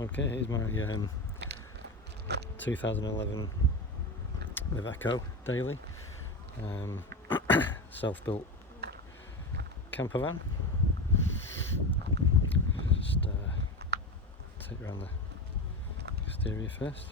Okay, here's my 2011 Iveco daily, self-built campervan. Just take you around the exterior first.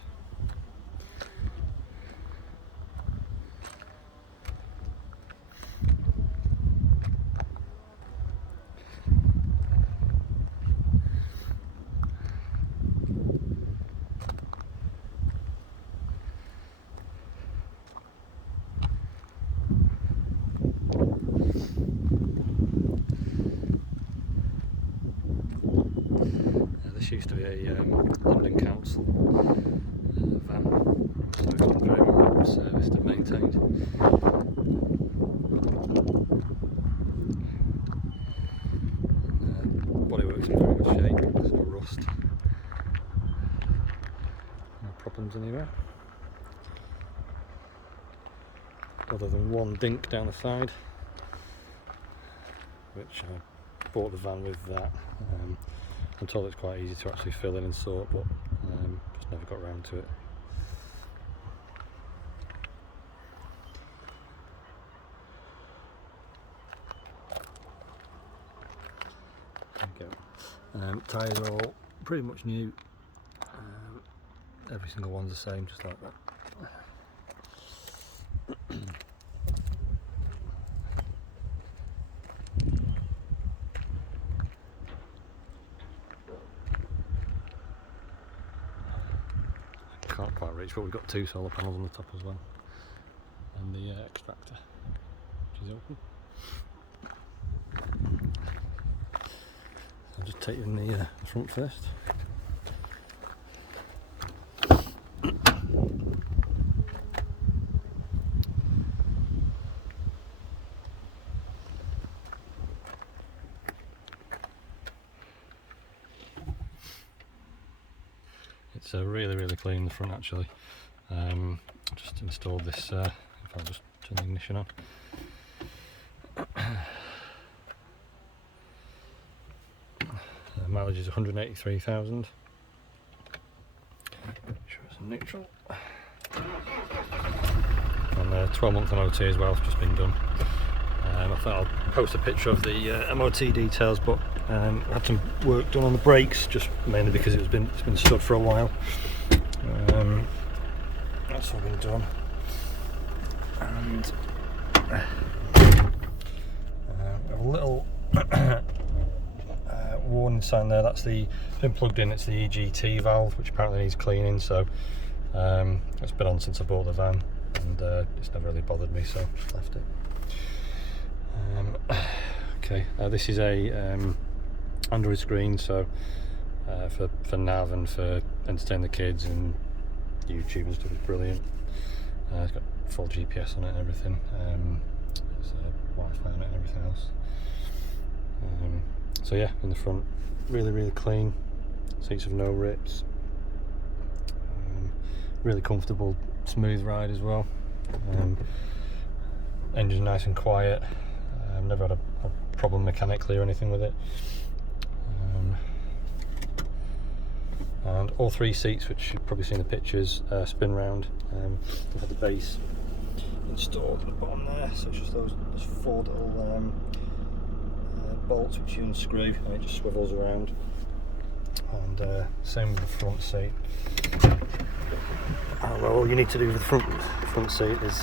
This used to be a London Council van, so it's been very well serviced and maintained. Bodywork's in very good shape, there's no rust, no problems anywhere, other than one dink down the side, which I bought the van with that. I'm told it's quite easy to actually fill in and sort, but just never got around to it. There we go. Tyres are all pretty much new. Every single one's the same, just like that. Can't quite reach, but we've got two solar panels on the top as well, and the extractor, which is open. I'll just take you in the front first. It's really clean in the front actually. Just installed this, if I'll just turn the ignition on. Mileage is 183,000. Show us some neutral. And 12-month MOT as well, has just been done. I thought I'll post a picture of the MOT details, but I had some work done on the brakes, just mainly because it's been stood for a while. That's all been done, and a little warning sign there. That's been plugged in. It's the EGT valve, which apparently needs cleaning. So it's been on since I bought the van, and it's never really bothered me, so I've just left it. Okay, this is a Android screen, so for nav and for entertaining the kids and YouTube and stuff is brilliant. It's got full GPS on it and everything. There's Wi-Fi on it and everything else. So yeah, in the front, really clean. Seats have no rips. Really comfortable, smooth ride as well. Engine's nice and quiet. I've never had a problem mechanically or anything with it. And all three seats, which you've probably seen the pictures, spin round. We've had the base installed at the bottom there, so it's just those four little bolts which you unscrew and it just swivels around. And same with the front seat. Well, all you need to do with the front seat is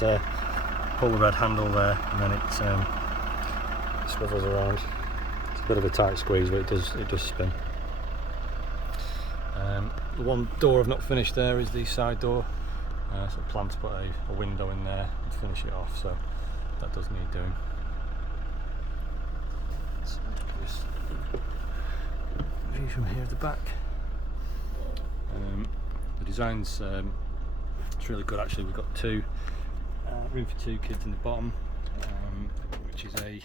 pull the red handle there, and then it swivels around. It's a bit of a tight squeeze, but it does spin. The one door I've not finished there is the side door. So I plan to put a window in there and finish it off, so that does need doing. View from here at the back. The design's it's really good actually. We've got room for two kids in the bottom, which is a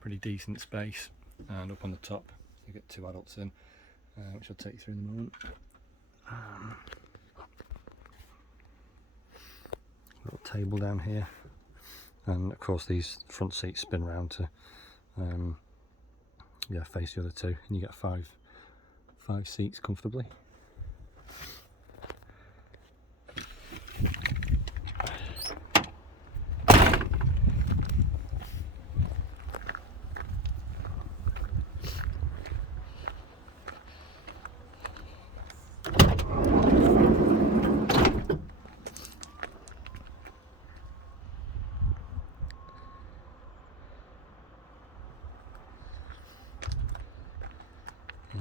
pretty decent space, and up on the top you get two adults in, which I'll take you through in a moment. Little table down here, and of course these front seats spin round to face the other two, and you get five 5 seats comfortably.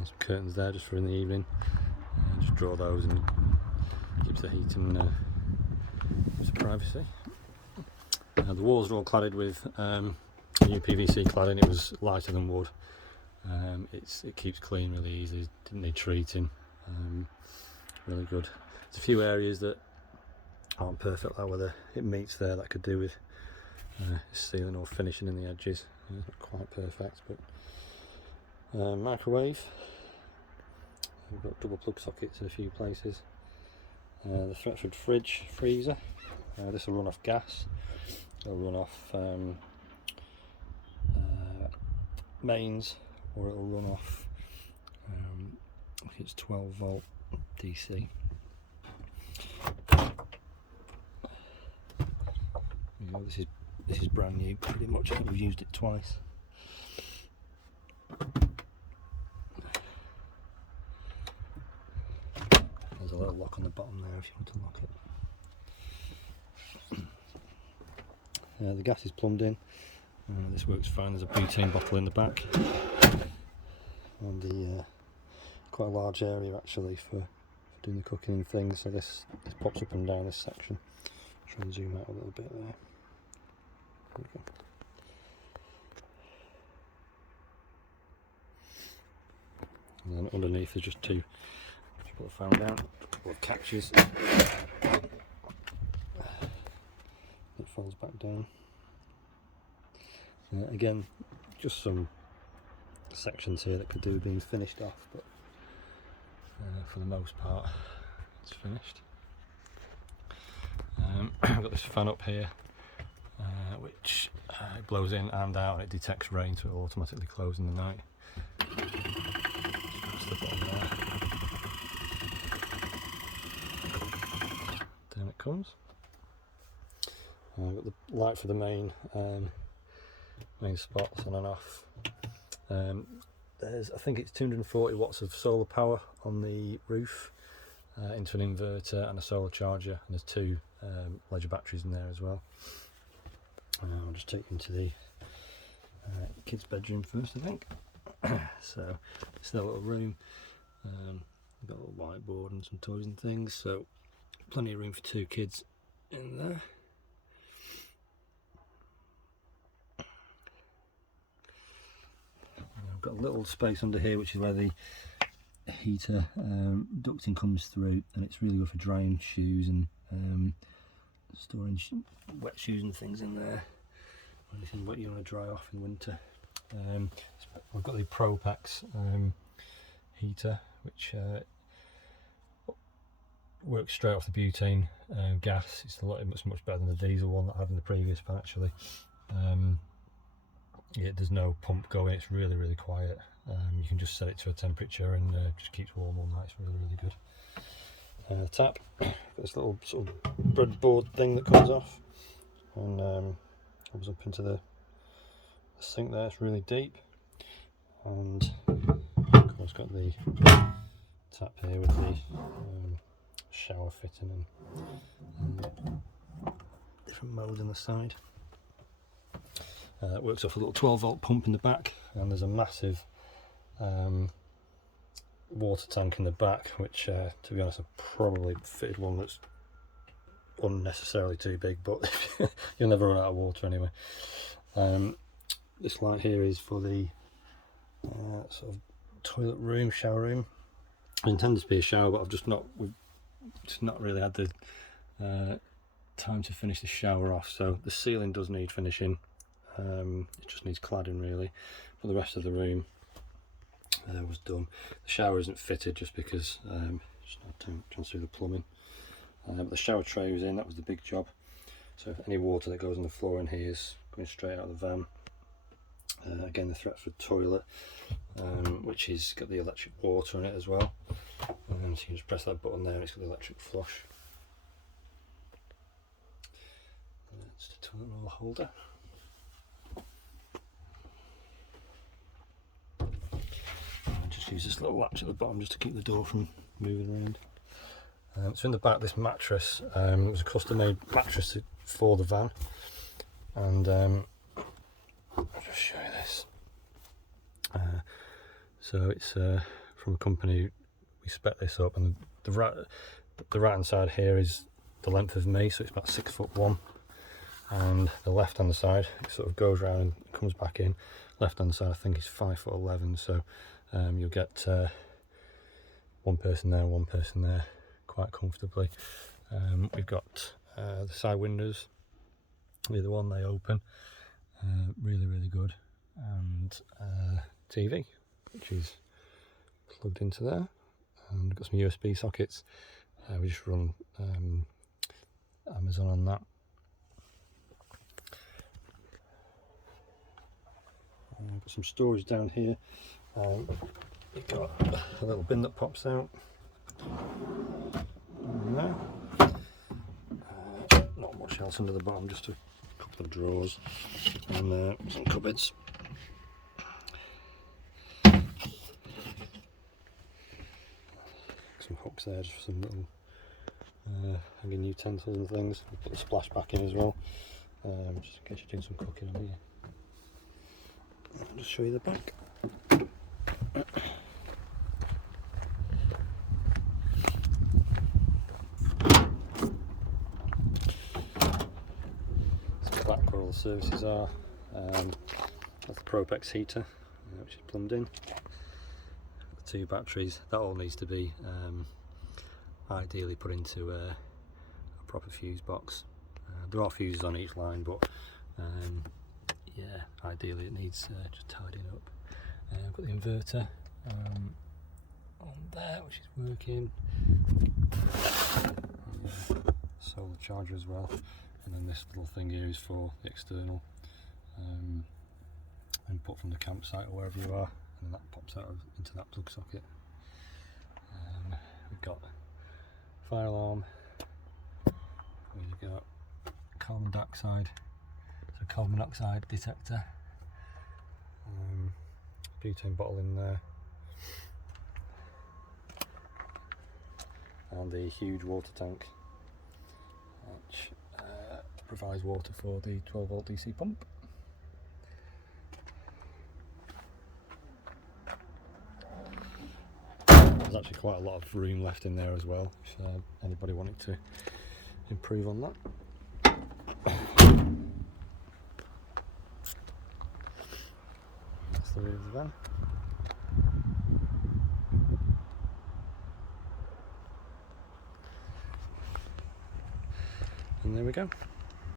Some curtains there just for in the evening. Just draw those and keeps the heat and some privacy. The walls are all cladded with new PVC cladding. It was lighter than wood. It keeps clean really easy. Didn't need treating. Really good. There's a few areas that aren't perfect, like whether it meets there. That could do with sealing or finishing in the edges. Not quite perfect, but. Microwave. We've got double plug sockets in a few places. The Threxford fridge freezer. This will run off gas. It'll run off mains, or it'll run off. I think it's 12 volt DC. This is brand new. Pretty much, I think we've used it twice. There's a little lock on the bottom there if you want to lock it. The gas is plumbed in. This works fine. There's a butane bottle in the back, and quite a large area actually for doing the cooking and things. So this pops up and down this section. Try and zoom out a little bit there. Okay. And then underneath is just two. Put the fan down, a couple of catches. It folds back down. Again, just some sections here that could do with being finished off, but for the most part, it's finished. I've got this fan up here, which it blows in and out, and it detects rain, so it will automatically close in the night. Just press the button there. Down it comes. I've got the light for the main spots on and off. There's, I think it's 240 watts of solar power on the roof into an inverter and a solar charger, and there's two Ledger batteries in there as well. I'll just take you into the kids' bedroom first, I think. So it's their little room. We've got a little whiteboard and some toys and things, so plenty of room for two kids in there. I've got a little space under here, which is where the heater ducting comes through, and it's really good for drying shoes and storing wet shoes and things in there, or anything wet you want to dry off in winter. I've got the Propex heater, which works straight off the butane gas. It's much better than the diesel one that I had in the previous one actually. Yeah, there's no pump going, it's really quiet. You can just set it to a temperature and it just keeps warm all night. It's really good. Tap, got this little sort of breadboard thing that comes off and comes up into the sink there. It's really deep, and of course got the tap here with the shower fitting and different modes on the side. It works off a little 12 volt pump in the back, and there's a massive water tank in the back, which to be honest I've probably fitted one that's unnecessarily too big, but you'll never run out of water anyway. This light here is for the sort of toilet room, shower room. It's intended to be a shower, but we've just not really had the time to finish the shower off, so the ceiling does need finishing. It just needs cladding really, but the rest of the room was done. The shower isn't fitted just because just not time to transfer the plumbing. But the shower tray was in, that was the big job. So any water that goes on the floor in here is going straight out of the van. Again, the Thetford toilet, which has got the electric water in it as well. So you just press that button there and it's got the electric flush. That's the toilet roll holder. I just use this little latch at the bottom just to keep the door from moving around. So in the back, this mattress, it was a custom made mattress for the van, and I'll just show you this. So it's from a company. We spec this up, and the right hand side here is the length of me, so it's about 6'1", and the left hand side, it sort of goes round and comes back in. Left hand side I think is 5'11", so you'll get one person there quite comfortably. We've got the side windows, either one they open, really good, and TV, which is plugged into there, and we've got some USB sockets. We just run Amazon on that. We've got some storage down here. You've got a little bin that pops out there. Not much else under the bottom, just a couple of drawers and some cupboards. Some hooks there just for some little hanging utensils and things. We'll put the splash back in as well, just in case you're doing some cooking on here. I'll just show you the back. So back where all the services are. That's the Propex heater, which is plumbed in. The 2 batteries. That all needs to be ideally put into a proper fuse box. There are fuses on each line, but yeah, ideally it needs just tidying up. I've got the inverter on there, which is working. Solar charger as well, and then this little thing here is for the external input from the campsite or wherever you are, and that pops out into that plug socket. We've got fire alarm. We've got carbon dioxide. So carbon monoxide detector, butane bottle in there, and the huge water tank, which provides water for the 12-volt DC pump. There's actually quite a lot of room left in there as well, if anybody wanted to improve on that. The rear of the van. And there we go.